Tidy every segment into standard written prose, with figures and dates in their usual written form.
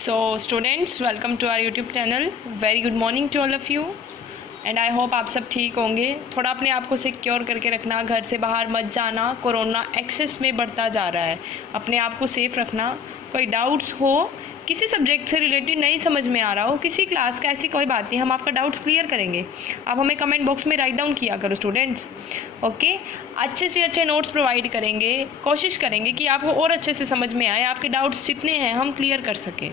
So students, welcome to our YouTube channel. Very good morning to all of you. And I hope आप सब ठीक होंगे। थोड़ा अपने आप को सिक्योर करके रखना, घर से बाहर मत जाना, कोरोना एक्सेस में बढ़ता जा रहा है, अपने आप को सेफ रखना। कोई डाउट्स हो, किसी सब्जेक्ट से रिलेटेड नहीं समझ में आ रहा हो, किसी क्लास का, ऐसी कोई बात नहीं, हम आपका डाउट्स क्लियर करेंगे। आप हमें कमेंट बॉक्स में राइट डाउन किया करो स्टूडेंट्स, ओके। अच्छे से अच्छे नोट्स प्रोवाइड करेंगे, कोशिश करेंगे कि आपको और अच्छे से समझ में आए, आपके डाउट्स जितने हैं हम क्लियर कर सकें।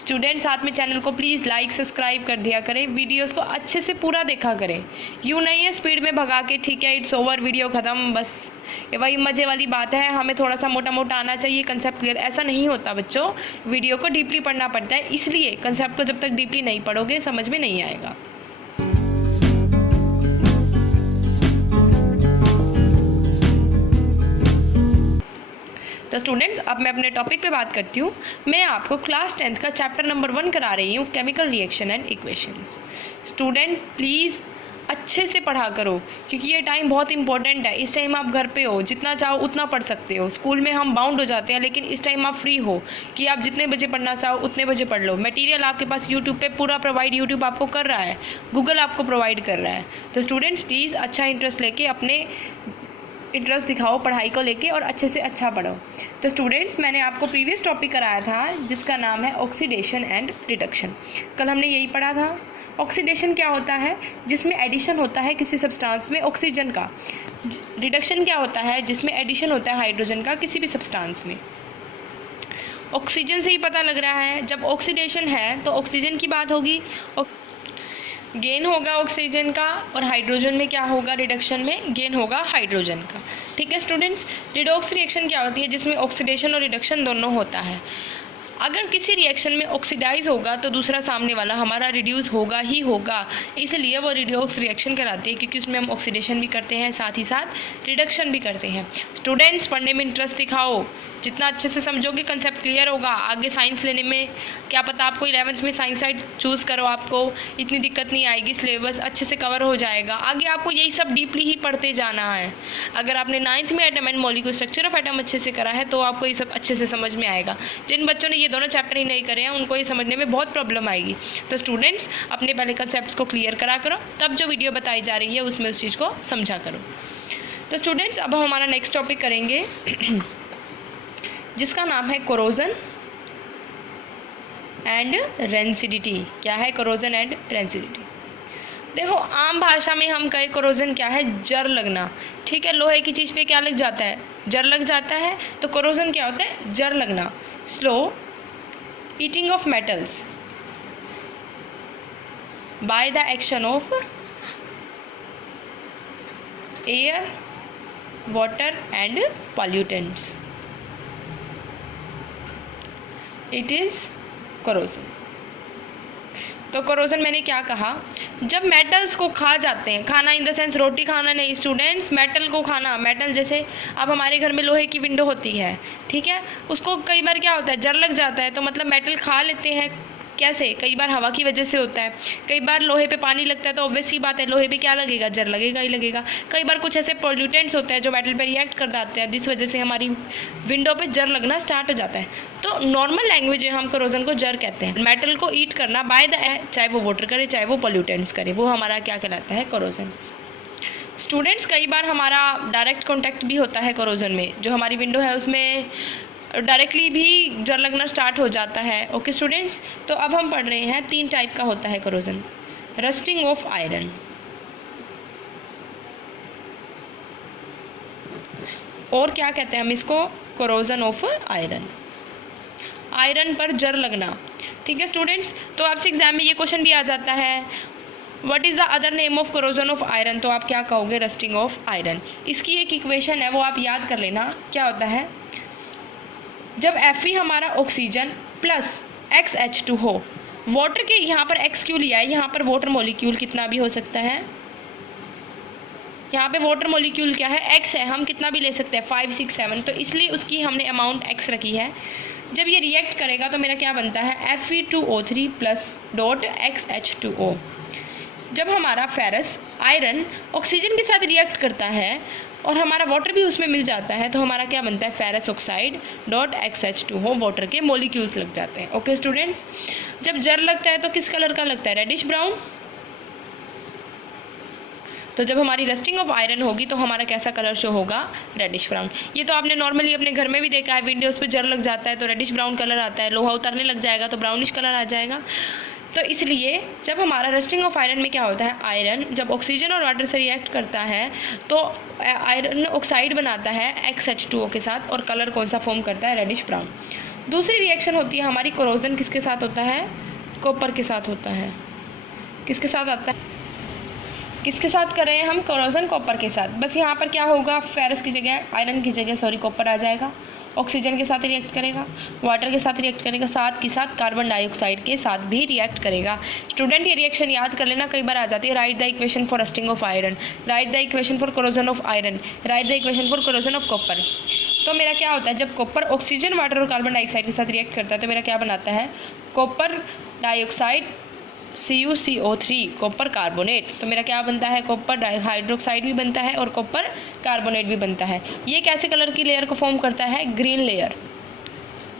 स्टूडेंट साथ में चैनल को प्लीज़ लाइक सब्सक्राइब कर दिया करें, वीडियोस को अच्छे से पूरा देखा करें। यूँ नहीं है स्पीड में भगा के ठीक है इट्स ओवर, वीडियो ख़त्म, बस ये वही मज़े वाली बात है। हमें थोड़ा सा मोटा मोटा आना चाहिए, कंसेप्ट क्लियर, ऐसा नहीं होता बच्चों। वीडियो को डीपली पढ़ना पड़ता है, इसलिए कंसेप्ट को जब तक डीपली नहीं पढ़ोगे समझ में नहीं आएगा। तो स्टूडेंट्स, अब मैं अपने टॉपिक पे बात करती हूँ। मैं आपको क्लास 10th का चैप्टर नंबर 1 करा रही हूँ, chemical reaction and equations. Student please अच्छे से पढ़ा करो, क्योंकि ये टाइम बहुत इंपॉर्टेंट है। इस टाइम आप घर पे हो, जितना चाहो उतना पढ़ सकते हो। स्कूल में हम बाउंड हो जाते हैं, लेकिन इस टाइम आप फ्री हो कि आप जितने बजे पढ़ना चाहो उतने बजे पढ़ लो। मटेरियल आपके पास यूट्यूब पे पूरा प्रोवाइड यूट्यूब आपको कर रहा है, गूगल आपको प्रोवाइड कर रहा है। तो स्टूडेंट्स प्लीज़ अच्छा इंटरेस्ट लेके अपने इंटरेस्ट दिखाओ पढ़ाई को लेके और अच्छे से अच्छा पढ़ो। तो स्टूडेंट्स, मैंने आपको प्रीवियस टॉपिक कराया था जिसका नाम है ऑक्सीडेशन एंड रिडक्शन। कल हमने यही पढ़ा था। ऑक्सीडेशन क्या होता है? जिसमें एडिशन होता है किसी सब्सटेंस में ऑक्सीजन का। रिडक्शन क्या होता है? जिसमें एडिशन होता है हाइड्रोजन का किसी भी सब्सटेंस में। ऑक्सीजन से ही पता लग रहा है, जब ऑक्सीडेशन है तो ऑक्सीजन की बात होगी, गेन होगा ऑक्सीजन का, और हाइड्रोजन में क्या होगा? रिडक्शन में गेन होगा हाइड्रोजन का। ठीक है स्टूडेंट्स। रिडॉक्स रिएक्शन क्या होती है? जिसमें ऑक्सीडेशन और रिडक्शन दोनों होता है। अगर किसी रिएक्शन में ऑक्सीडाइज होगा तो दूसरा सामने वाला हमारा रिड्यूस होगा ही होगा, इसलिए वो रिडॉक्स रिएक्शन कराती है, क्योंकि उसमें हम ऑक्सीडेशन भी करते हैं, साथ ही साथ रिडक्शन भी करते हैं। स्टूडेंट्स पढ़ने में इंटरेस्ट दिखाओ, जितना अच्छे से समझोगे कंसेप्ट क्लियर होगा। आगे साइंस लेने में क्या पता आपको 11th में साइंस साइड चूज़ करो, आपको इतनी दिक्कत नहीं आएगी, सिलेबस अच्छे से कवर हो जाएगा। आगे आपको यही सब डीपली ही पढ़ते जाना है। अगर आपने 9th में atom and molecule structure of atom अच्छे से करा है तो आपको ये सब अच्छे से समझ में आएगा। जिन बच्चों ने ये दोनों चैप्टर ही नहीं करे हैं उनको ये समझने में बहुत प्रॉब्लम आएगी। तो स्टूडेंट्स अपने पहले कंसेप्ट्स को क्लियर करा करो, तब जो वीडियो बताई जा रही है उसमें उस चीज़ को समझा करो। तो स्टूडेंट्स, अब हम हमारा नेक्स्ट टॉपिक करेंगे जिसका नाम है कोरोजन एंड रेंसिडिटी। क्या है कोरोजन एंड रेंसिडिटी? देखो, आम भाषा में हम कहे कोरोजन क्या है? जर लगना। ठीक है, लोहे की चीज़ पे क्या लग जाता है? जर लग जाता है। तो कोरोजन क्या होता है? जर लगना। Slow eating of metals by the action of air, water and pollutants, it is corrosion. तो कोरोजन मैंने क्या कहा? जब मेटल्स को खा जाते हैं, खाना इन द सेंस रोटी खाना नहीं स्टूडेंट्स, मेटल को खाना। मेटल जैसे अब हमारे घर में लोहे की विंडो होती है, ठीक है, उसको कई बार क्या होता है? जर लग जाता है, तो मतलब मेटल खा लेते हैं। कैसे? कई बार हवा की वजह से होता है, कई बार लोहे पे पानी लगता है, तो ऑब्वियस सी बात है लोहे पे क्या लगेगा? जर लगेगा ही लगेगा। कई बार कुछ ऐसे पॉल्यूटेंट्स होते हैं जो मेटल पे रिएक्ट कर जाते हैं, जिस वजह से हमारी विंडो पे जर लगना स्टार्ट हो जाता है। तो नॉर्मल लैंग्वेज में हम कोरोजन को जर कहते हैं। मेटल को ईट करना बाय द एयर, चाहे वो वाटर करे चाहे वो पॉल्यूटेंट्स करे, वो हमारा क्या कहलाता है? कोरोजन। स्टूडेंट्स, कई बार हमारा डायरेक्ट कॉन्टैक्ट भी होता है कोरोजन में, जो हमारी विंडो है उसमें डायरेक्टली भी जर लगना स्टार्ट हो जाता है। ओके स्टूडेंट्स, तो अब हम पढ़ रहे हैं 3 टाइप का होता है कोरोजन। रस्टिंग ऑफ आयरन, और क्या कहते हैं हम इसको? Corrosion of iron. आयरन पर जर लगना। ठीक है स्टूडेंट्स, तो आपसे एग्जाम में ये क्वेश्चन भी आ जाता है, what is the other name of corrosion of iron? तो आप क्या कहोगे? Rusting of iron. इसकी एक इक्वेशन है, वो आप याद कर लेना। क्या होता है? जब Fe हमारा ऑक्सीजन प्लस XH2 हो, वाटर के यहाँ पर X क्यों लिया है? यहाँ पर वाटर मॉलिक्यूल कितना भी हो सकता है, यहाँ पे वाटर मॉलिक्यूल क्या है? X है, हम कितना भी ले सकते हैं, 5, 6, 7, तो इसलिए उसकी हमने अमाउंट X रखी है। जब ये रिएक्ट करेगा तो मेरा क्या बनता है? Fe2O3 plus dot XH2O। जब हमारा फेरस आयरन ऑक्सीजन के साथ रिएक्ट करता है और हमारा वाटर भी उसमें मिल जाता है, तो हमारा क्या बनता है, ferrous oxide dot XH2O water के मॉलिक्यूल्स लग जाते हैं। ओके स्टूडेंट्स, जब जर लगता है तो किस कलर का लगता है, रेडिश ब्राउन। तो जब हमारी रस्टिंग ऑफ आयरन होगी तो हमारा कैसा कलर शो होगा, रेडिश ब्राउन। ये तो आपने नॉर्मली अपने घर में भी देखा है, विंडोज़ पे जर लग जाता है तो रेडिश ब्राउन कलर आता है, लोहा उतरने लग जाएगा तो ब्राउनिश कलर आ जाएगा। तो इसलिए जब हमारा रस्टिंग ऑफ आयरन में क्या होता है, आयरन जब ऑक्सीजन और वाटर से रिएक्ट करता है तो आयरन ऑक्साइड बनाता है XH2O के साथ, और कलर कौन सा फॉर्म करता है, रेडिश ब्राउन। दूसरी रिएक्शन होती है हमारी कोरोजन, किसके साथ होता है, कॉपर के साथ होता है। किसके साथ आता है, किसके साथ कर रहे हैं हम, कोरोजन कॉपर के साथ। बस यहाँ पर क्या होगा, फेरस की जगह, आयरन की जगह सॉरी कॉपर आ जाएगा, ऑक्सीजन के साथ रिएक्ट करेगा, वाटर के साथ रिएक्ट करेगा, साथ के साथ कार्बन डाइऑक्साइड के साथ भी रिएक्ट करेगा। स्टूडेंट ये रिएक्शन याद कर लेना, कई बार आ जाती है, right the equation for rusting of iron, right the equation for corrosion of iron, right the equation for corrosion of copper. तो मेरा क्या होता है, जब कॉपर ऑक्सीजन वाटर और कार्बन डाइऑक्साइड के साथ रिएक्ट करता है तो मेरा क्या बनाता है, copper dioxide CuCO3 copper carbonate. तो मेरा क्या बनता है, कॉपर हाइड्रोक्साइड भी बनता है और कॉपर कार्बोनेट भी बनता है। ये कैसे कलर की लेयर को फॉर्म करता है, ग्रीन लेयर।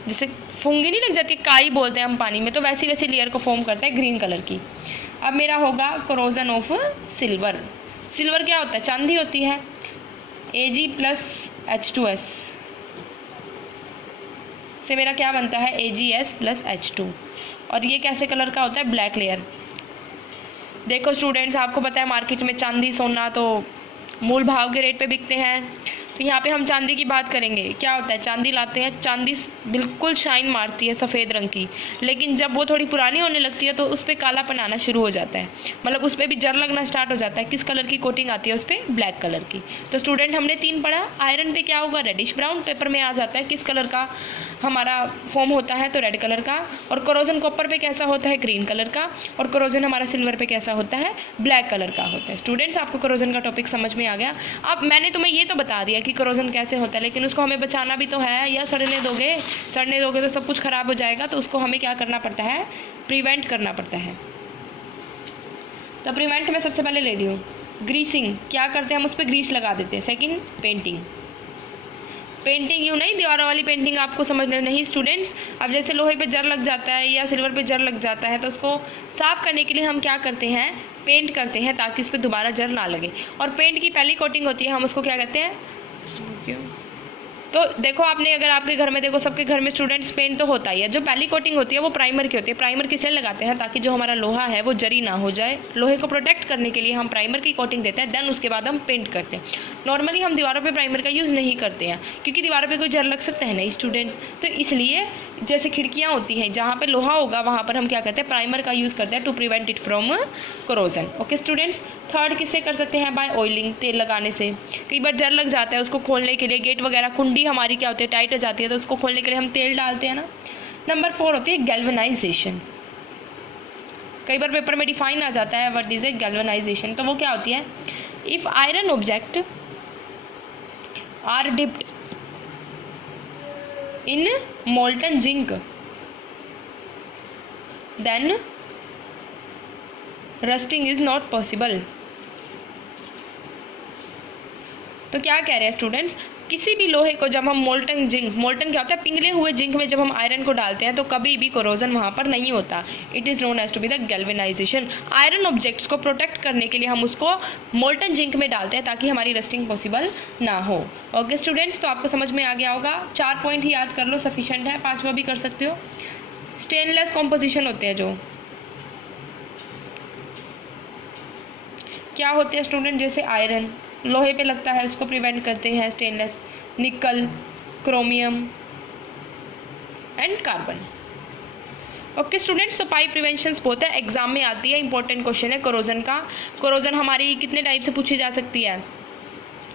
जैसे फुंगी नहीं लग जाती, काई बोलते हैं हम पानी में, तो वैसी वैसी लेयर को फॉर्म करता है ग्रीन कलर की। अब मेरा होगा कोरोजन ऑफ सिल्वर। सिल्वर क्या होता है, चांदी होती है, Ag + H2S से मेरा क्या बनता है, AgS + H2। और ये कैसे कलर का होता है, ब्लैक लेयर। देखो स्टूडेंट्स, आपको पता है मार्केट में चांदी सोना तो मूल भाव के रेट पे बिकते हैं, तो यहाँ पे हम चांदी की बात करेंगे। क्या होता है, चांदी लाते हैं, चांदी बिल्कुल शाइन मारती है सफ़ेद रंग की, लेकिन जब वो थोड़ी पुरानी होने लगती है तो उस पर कालापन आना शुरू हो जाता है, मतलब उस पर भी जर लगना स्टार्ट हो जाता है। किस कलर की कोटिंग आती है उस पर, ब्लैक कलर की। तो स्टूडेंट हमने 3 पढ़ा, आयरन पे क्या होगा, रेडिश ब्राउन, पेपर में आ जाता है किस कलर का हमारा फॉर्म होता है, तो रेड कलर का। और कोरोजन कॉपर पे कैसा होता है, ग्रीन कलर का। और कोरोजन हमारा सिल्वर पे कैसा होता है, ब्लैक कलर का होता है। स्टूडेंट्स आपको कोरोजन का टॉपिक समझ में आ गया। अब मैंने तुम्हें ये तो बता दिया कि कोरोजन कैसे होता है, लेकिन उसको हमें बचाना भी तो है, या सड़ने दोगे तो सब कुछ खराब हो जाएगा। तो उसको हमें क्या करना पड़ता है, प्रिवेंट करना पड़ता है। तो प्रिवेंट में सबसे पहले ले लियो ग्रीसिंग। क्या करते हैं हम, उस पर ग्रीस लगा देते हैं। Second, painting. पेंटिंग यूँ नहीं, दीवारों वाली पेंटिंग आपको समझना नहीं स्टूडेंट्स। अब जैसे लोहे पे जर लग जाता है या सिल्वर पे जर लग जाता है, तो उसको साफ़ करने के लिए हम क्या करते हैं, पेंट करते हैं, ताकि उस पर दोबारा जर ना लगे। और पेंट की पहली कोटिंग होती है, हम उसको क्या कहते हैं, तो देखो आपने, अगर आपके घर में देखो, सबके घर में स्टूडेंट्स पेंट तो होता ही है। जो पहली कोटिंग होती है वो प्राइमर की होती है। प्राइमर किस लिए लगाते हैं, ताकि जो हमारा लोहा है वो जरी ना हो जाए। लोहे को प्रोटेक्ट करने के लिए हम प्राइमर की कोटिंग देते हैं, देन उसके बाद हम पेंट करते हैं। नॉर्मली हम दीवारों पे प्राइमर का यूज़ नहीं करते हैं, क्योंकि दीवारों पे कोई जर लग सकता है नहीं स्टूडेंट्स। तो इसलिए जैसे खिड़कियाँ होती हैं, जहाँ पर लोहा होगा वहाँ पर हम क्या करते हैं, प्राइमर का यूज़ करते हैं, to prevent it from corrosion. Okay students, third किससे कर सकते हैं, बाय ऑयलिंग, तेल लगाने से। कई बार जर लग जाता है, उसको खोलने के लिए गेट वगैरह, कुंडी हमारी क्या होती है, टाइट हो जाती है, तो उसको खोलने के लिए हम तेल डालते हैं ना। नंबर 4 होती है गैल्वेनाइजेशन। कई बार पेपर में डिफाइन आ जाता है व्हाट इज ए गैल्वेनाइजेशन। तो वो क्या होती है, if iron object are dipped in molten zinc then rusting is not possible. तो क्या कह रहे हैं स्टूडेंट्स, किसी भी लोहे को जब हम मोल्टन जिंक, मोल्टन क्या होता है, पिघले हुए जिंक में जब हम आयरन को डालते हैं तो कभी भी कोरोजन वहाँ पर नहीं होता। It is known as to be the galvanization. Iron objects को प्रोटेक्ट करने के लिए हम उसको मोल्टन जिंक में डालते हैं, ताकि हमारी रस्टिंग पॉसिबल ना हो। ओके स्टूडेंट्स, तो आपको समझ में आ गया होगा। 4 पॉइंट ही याद कर लो, सफिशेंट है, 5वां भी कर सकते हो। स्टेनलेस कॉम्पोजिशन होते हैं, जो क्या होते हैं स्टूडेंट, जैसे आयरन लोहे पे लगता है, उसको प्रिवेंट करते हैं स्टेनलेस, निकल, chromium and carbon. Okay students, तो पाइप प्रिवेंशंस बहुत है, एग्जाम में आती है, इंपॉर्टेंट क्वेश्चन है कोरोजन का। कोरोजन हमारी कितने टाइप से पूछी जा सकती है,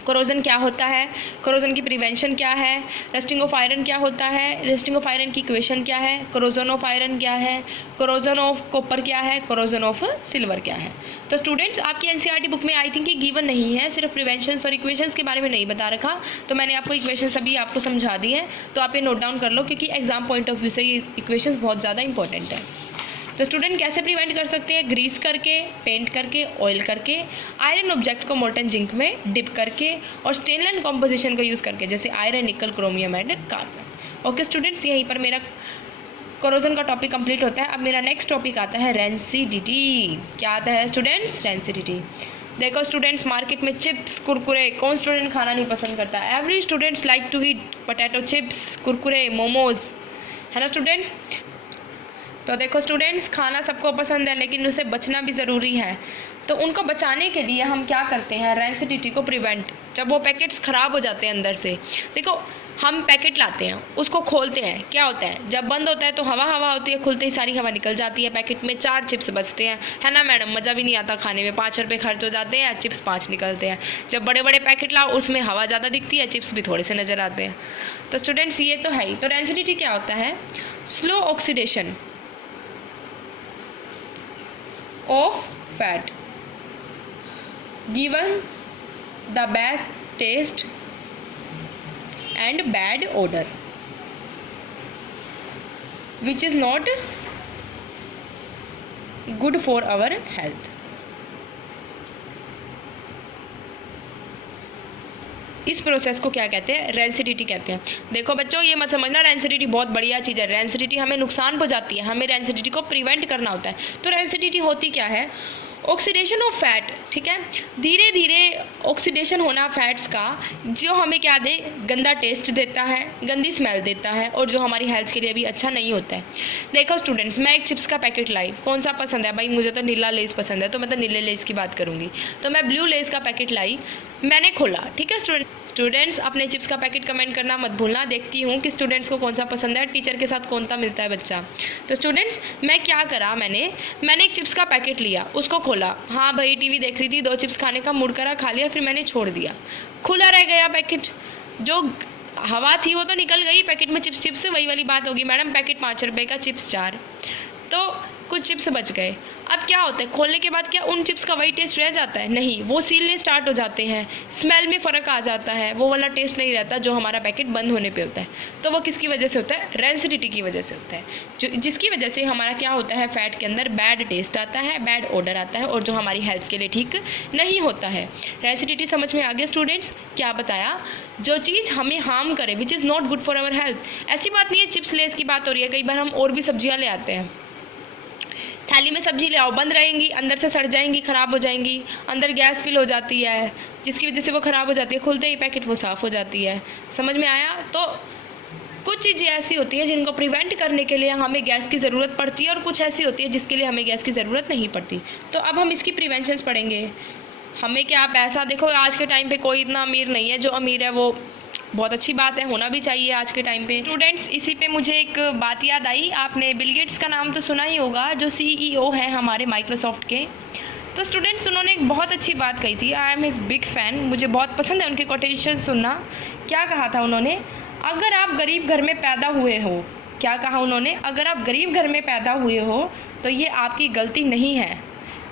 कोरोजन क्या होता है, कोरोजन की प्रिवेंशन क्या है, रस्टिंग ऑफ आयरन क्या होता है, रस्टिंग ऑफ आयरन की इक्वेशन क्या है, कोरोजन ऑफ आयरन क्या है, कोरोजन ऑफ कॉपर क्या है, कोरोजन ऑफ सिल्वर क्या है। तो स्टूडेंट्स आपकी एनसीईआरटी बुक में आई थिंक ये गिवन नहीं है, सिर्फ प्रिवेंशंस और इक्वेशंस के बारे में नहीं बता रखा। तो मैंने आपको इक्वेशंस अभी आपको समझा दी हैं, तो आप ये नोट डाउन कर लो, क्योंकि एग्जाम पॉइंट ऑफ व्यू से ये इक्वेशंस बहुत ज़्यादा इंपॉर्टेंट है। तो स्टूडेंट कैसे प्रिवेंट कर सकते हैं? ग्रीस करके, पेंट करके, ऑयल करके, आयरन ऑब्जेक्ट को मोल्टन जिंक में डिप करके और स्टेनलेस कॉम्पोजिशन का यूज़ करके, जैसे आयरन, निकल, chromium and carbon. Okay students, यहीं पर मेरा कोरोजन का टॉपिक कंप्लीट होता है। अब मेरा नेक्स्ट टॉपिक आता है रेंसिडिटी। क्या आता है स्टूडेंट्स? रेंसिडिटी। देखो स्टूडेंट्स, मार्केट में चिप्स, कुरकुरे कौन स्टूडेंट खाना नहीं पसंद करता? Every students like to eat potato chips, Kurkure, momos, है ना स्टूडेंट्स? तो देखो स्टूडेंट्स, खाना सबको पसंद है लेकिन उसे बचना भी ज़रूरी है। तो उनको बचाने के लिए हम क्या करते हैं? रेंसिडिटी को प्रिवेंट। जब वो पैकेट्स ख़राब हो जाते हैं अंदर से, देखो हम पैकेट लाते हैं, उसको खोलते हैं, क्या होता है? जब बंद होता है तो हवा होती है, खुलते ही सारी हवा निकल जाती है। पैकेट में 4 चिप्स बचते हैं, है ना मैडम? मज़ा भी नहीं आता खाने में, 5 रुपये खर्च हो जाते हैं, चिप्स 5 निकलते हैं। जब बड़े बड़े पैकेट लाओ उसमें हवा ज़्यादा दिखती है, चिप्स भी थोड़े से नज़र आते हैं। तो स्टूडेंट्स ये तो है ही। तो रेंसिडिटी क्या होता है? Slow oxidation of fat given the bad taste and bad odor which is not good for our health। इस प्रोसेस को क्या कहते हैं? रेंसिडिटी कहते हैं। देखो बच्चों, ये मत समझना रेंसिडिटी बहुत बढ़िया चीज़ है। रेंसिडिटी हमें नुकसान पहुंचाती है, हमें रेंसिडिटी को प्रिवेंट करना होता है। तो रेंसिडिटी होती क्या है? ऑक्सीडेशन ऑफ फैट, ठीक है? धीरे धीरे ऑक्सीडेशन होना फैट्स का, जो हमें क्या दे? गंदा टेस्ट देता है, गंदी स्मेल देता है, और जो हमारी हेल्थ के लिए भी अच्छा नहीं होता है। देखो स्टूडेंट्स, मैं एक चिप्स का पैकेट लाई, कौन सा पसंद है भाई? मुझे तो नीला लेस पसंद है, तो मैं तो नीले लेस की बात करूँगी। तो मैं ब्लू लेस का पैकेट लाई, मैंने खोला, ठीक है स्टूडेंट्स अपने चिप्स का पैकेट कमेंट करना मत भूलना। देखती हूँ कि स्टूडेंट्स को कौन सा पसंद है, टीचर के साथ कौन सा मिलता है बच्चा। तो स्टूडेंट्स, मैं क्या करा, मैंने एक चिप्स का पैकेट लिया, उसको खोला, हाँ भाई टीवी देख रही थी, 2 चिप्स खाने का मूड करा, खा लिया, फिर मैंने छोड़ दिया, खुला रह गया पैकेट। जो हवा थी वो तो निकल गई, पैकेट में चिप्स वही वाली बात होगी मैडम, पैकेट 5 रुपये का, चिप्स 4, तो कुछ चिप्स बच गए। अब क्या होता है? खोलने के बाद क्या उन चिप्स का वही टेस्ट रह जाता है? नहीं, वो सीलने स्टार्ट हो जाते हैं, स्मेल में फ़र्क आ जाता है, वो वाला टेस्ट नहीं रहता जो हमारा पैकेट बंद होने पे होता है। तो वो किसकी वजह से होता है? रेंसिडिटी की वजह से होता है, जिसकी वजह से हमारा क्या होता है? फैट के अंदर बैड टेस्ट आता है, बैड ऑर्डर आता है, और जो हमारी हेल्थ के लिए ठीक नहीं होता है। रेंसिडिटी समझ में आ गया स्टूडेंट्स? क्या बताया? जो चीज़ हमें हार्म करे, which is not good for our health. ऐसी बात नहीं है चिप्स लेस की बात हो रही है, कई बार हम और भी सब्जियाँ ले आते हैं, थैली में सब्जी ले आओ, बंद रहेंगी, अंदर से सड़ जाएंगी, ख़राब हो जाएंगी, अंदर गैस फिल हो जाती है, जिसकी वजह से वो ख़राब हो जाती है, खुलते ही पैकेट वो साफ़ हो जाती है। समझ में आया? तो कुछ चीज़ें ऐसी होती हैं जिनको प्रिवेंट करने के लिए हमें गैस की ज़रूरत पड़ती है, और कुछ ऐसी होती है जिसके लिए हमें गैस की ज़रूरत नहीं पड़ती। तो अब हम इसकी प्रिवेंशंस पढ़ेंगे। हमें क्या पैसा, देखो आज के टाइम पे कोई इतना अमीर नहीं है, जो अमीर है वो बहुत अच्छी बात है, होना भी चाहिए आज के टाइम पे। स्टूडेंट्स, इसी पे मुझे एक बात याद आई, आपने बिल गेट्स का नाम तो सुना ही होगा, जो CEO हैं हमारे माइक्रोसॉफ्ट के। तो स्टूडेंट्स, उन्होंने एक बहुत अच्छी बात कही थी, I am his big fan, मुझे बहुत पसंद है उनके कोटेशन सुनना। क्या कहा था उन्होंने? अगर आप गरीब घर में पैदा हुए हो, क्या कहा उन्होंने? अगर आप गरीब घर में पैदा हुए हो तो ये आपकी गलती नहीं है।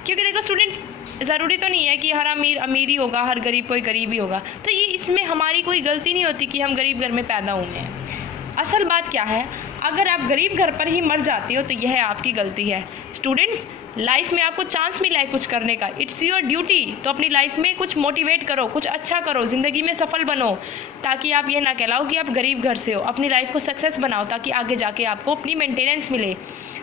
क्योंकि देखो स्टूडेंट्स, ज़रूरी तो नहीं है कि हर अमीर अमीर ही होगा, हर गरीब कोई गरीब ही होगा, तो ये इसमें हमारी कोई गलती नहीं होती कि हम गरीब घर में पैदा हुए हैं। असल बात क्या है? अगर आप गरीब घर पर ही मर जाते हो तो यह आपकी गलती है। स्टूडेंट्स, लाइफ में आपको चांस मिला है कुछ करने का, इट्स योर ड्यूटी, तो अपनी लाइफ में कुछ मोटिवेट करो, कुछ अच्छा करो, ज़िंदगी में सफल बनो, ताकि आप ये ना कहलाओ कि आप गरीब घर से हो। अपनी लाइफ को सक्सेस बनाओ ताकि आगे जाके आपको अपनी मेंटेनेंस मिले।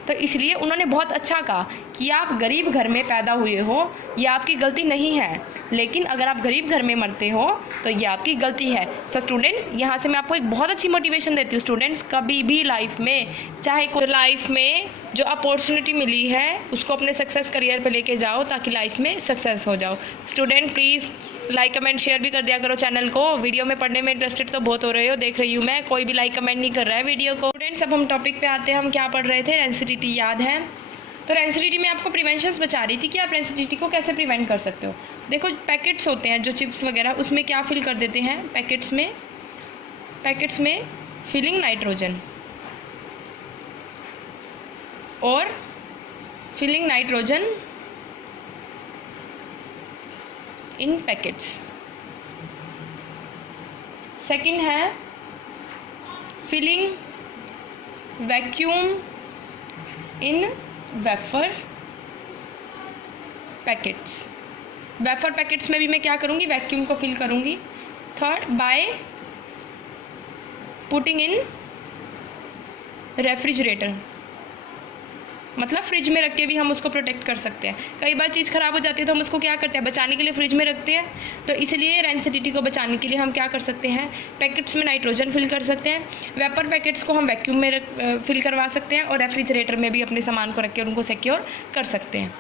तो इसलिए उन्होंने बहुत अच्छा कहा कि आप गरीब घर में पैदा हुए हो, ये आपकी गलती नहीं है, लेकिन अगर आप गरीब घर में मरते हो तो ये आपकी गलती है। सो स्टूडेंट्स, यहाँ से मैं आपको एक बहुत अच्छी मोटिवेशन देती हूँ। स्टूडेंट्स, कभी भी लाइफ में, चाहे कोई लाइफ में जो अपॉर्चुनिटी मिली है उसको अपने सक्सेस करियर पे लेके जाओ, ताकि लाइफ में सक्सेस हो जाओ। Student, please like comment share भी कर दिया करो चैनल को। वीडियो में पढ़ने में इंटरेस्टेड तो बहुत हो रहे हो, देख रही हूँ मैं, कोई भी लाइक कमेंट नहीं कर रहा है वीडियो को। स्टूडेंट्स, अब हम टॉपिक पे आते हैं। हम क्या पढ़ रहे थे? रेंसिडिटी, याद है? तो रेंसिडिटी में आपको प्रिवेंशंस बचा रही थी कि आप रेंसिडिटी को कैसे प्रिवेंट कर सकते हो। देखो, पैकेट्स होते हैं जो चिप्स वगैरह, उसमें क्या फिल कर देते हैं पैकेट्स में फिलिंग नाइट्रोजन, और filling nitrogen in packets. Second है filling vacuum in wafer packets. Wafer packets में भी मैं क्या करूँगी, वैक्यूम को फिल करूँगी। Third, by putting in refrigerator, मतलब फ्रिज में रख के भी हम उसको प्रोटेक्ट कर सकते हैं। कई बार चीज़ ख़राब हो जाती है तो हम उसको क्या करते हैं, बचाने के लिए फ्रिज में रखते हैं। तो इसलिए रेंसिडिटी को बचाने के लिए हम क्या कर सकते हैं, पैकेट्स में नाइट्रोजन फिल कर सकते हैं। वेपर पैकेट्स को हम वैक्यूम में फिल करवा सकते हैं और रेफ्रिजरेटर में भी अपने सामान को रख के उनको सिक्योर कर सकते हैं।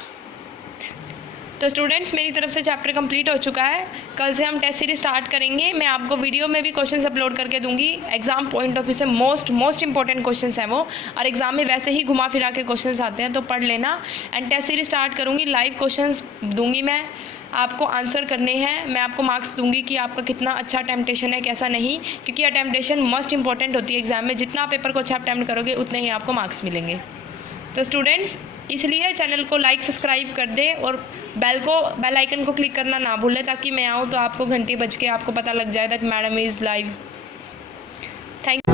तो स्टूडेंट्स, मेरी तरफ से चैप्टर कंप्लीट हो चुका है। कल से हम टेस्ट सीरीज स्टार्ट करेंगे। मैं आपको वीडियो में भी क्वेश्चंस अपलोड करके दूंगी। एग्जाम पॉइंट ऑफ व्यू से मोस्ट इंपॉर्टेंट क्वेश्चंस हैं वो, और एग्जाम में वैसे ही घुमा फिरा के क्वेश्चंस आते हैं, तो पढ़ लेना। एंड टेस्ट सीरीज स्टार्ट करूँगी, लाइव क्वेश्चंस दूंगी मैं, आपको आंसर करने हैं। मैं आपको मार्क्स दूंगी कि आपका कितना अच्छा अटेम्प्टेशन है, कैसा नहीं, क्योंकि अटेम्प्टेशन मोस्ट इंपॉर्टेंट होती है एग्जाम में। जितना पेपर को अच्छा अटेम्प्ट करोगे उतने ही आपको मार्क्स मिलेंगे। तो स्टूडेंट्स, इसलिए चैनल को लाइक सब्सक्राइब कर दें और बेल आइकन को क्लिक करना ना भूलें, ताकि मैं आऊँ तो आपको घंटी बज के आपको पता लग जाए that madam is live. Thank you.